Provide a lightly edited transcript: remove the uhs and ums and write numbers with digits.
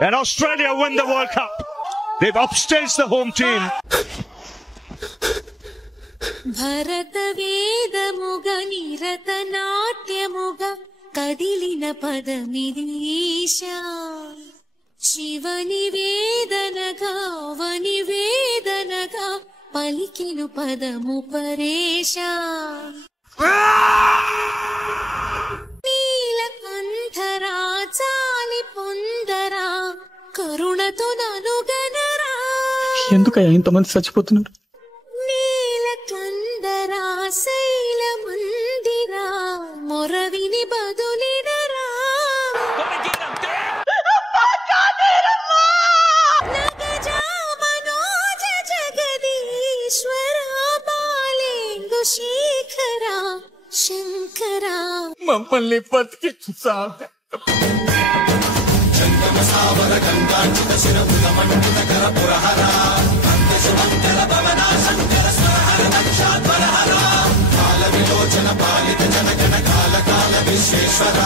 And Australia win the World Cup. They've upstaged the home team. భరత వేదముగ నిరత నాట్యముగ కదిలిన పదమిదీశా శివని వేదనగా వని వేదనగా పలికిను పదము పరేశా నీలకంఠరా చాలి పొందరా కరుణతో ననుగనరా. ఎందుకయ్యా ఇంతమంది చచ్చిపోతున్నారు? నీలకందరా శైల మందిరా మొరవిని బదులిడరా. నగజా మనోజ జగదీశ్వర బాలేందు శేఖరా శంకరా మమ్మల్ని బతికించు సార్. విశ్వేశ్వర